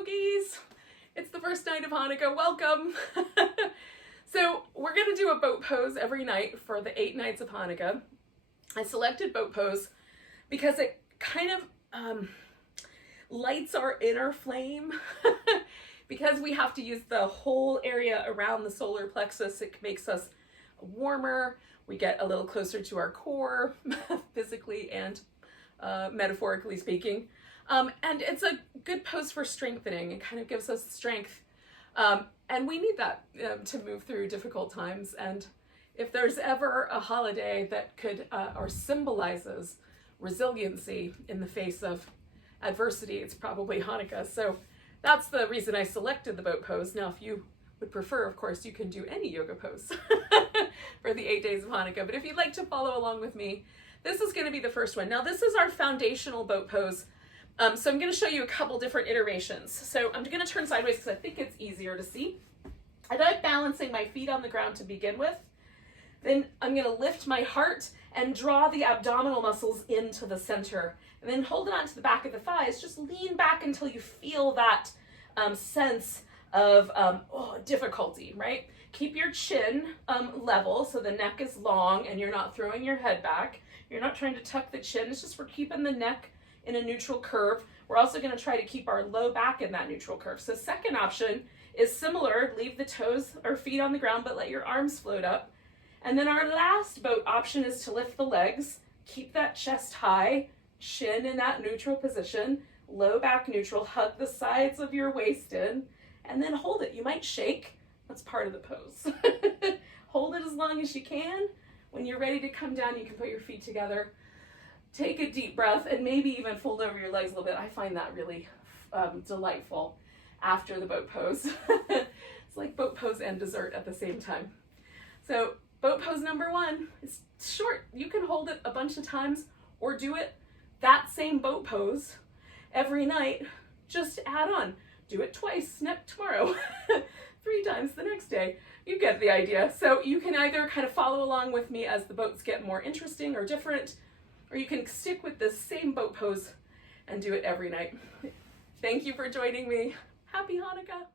yogis! It's the first night of Hanukkah, welcome! So we're gonna do a boat pose every night for the 8 nights of Hanukkah. I selected boat pose because it kind of lights our inner flame. Because we have to use the whole area around the solar plexus, it makes us warmer. We get a little closer to our core, physically and metaphorically speaking. And it's a good pose for strengthening. It kind of gives us strength. And we need that to move through difficult times. And if there's ever a holiday that could or symbolizes resiliency in the face of adversity, it's probably Hanukkah. So that's the reason I selected the boat pose. Now, if you would prefer, of course, you can do any yoga pose for the 8 days of Hanukkah. But if you'd like to follow along with me, this is going to be the first one. Now, this is our foundational boat pose. So I'm going to show you a couple different iterations. So I'm going to turn sideways because I think it's easier to see. And I'm balancing my feet on the ground to begin with. Then I'm going to lift my heart and draw the abdominal muscles into the center. And then hold it onto the back of the thighs. Just lean back until you feel that sense of difficulty, right? Keep your chin level so the neck is long and you're not throwing your head back. You're not trying to tuck the chin. It's just we're keeping the neck in a neutral curve. We're also going to try to keep our low back in that neutral curve. So second option is similar. Leave the toes or feet on the ground, but let your arms float up. And then our last boat option is to lift the legs. Keep that chest high, chin in that neutral position, low back neutral, hug the sides of your waist in, and then hold it. You might shake. That's part of the pose. Hold it as long as you can. When you're ready to come down, you can put your feet together. Take a deep breath and maybe even fold over your legs a little bit. I find that really delightful after the boat pose. It's like boat pose and dessert at the same time. So boat pose number 1 is short. You can hold it a bunch of times or do it that same boat pose every night. Just add on. Do it twice tomorrow, 3 times the next day. You get the idea. So you can either kind of follow along with me as the boats get more interesting or different, or you can stick with this same boat pose and do it every night. Thank you for joining me. Happy Hanukkah.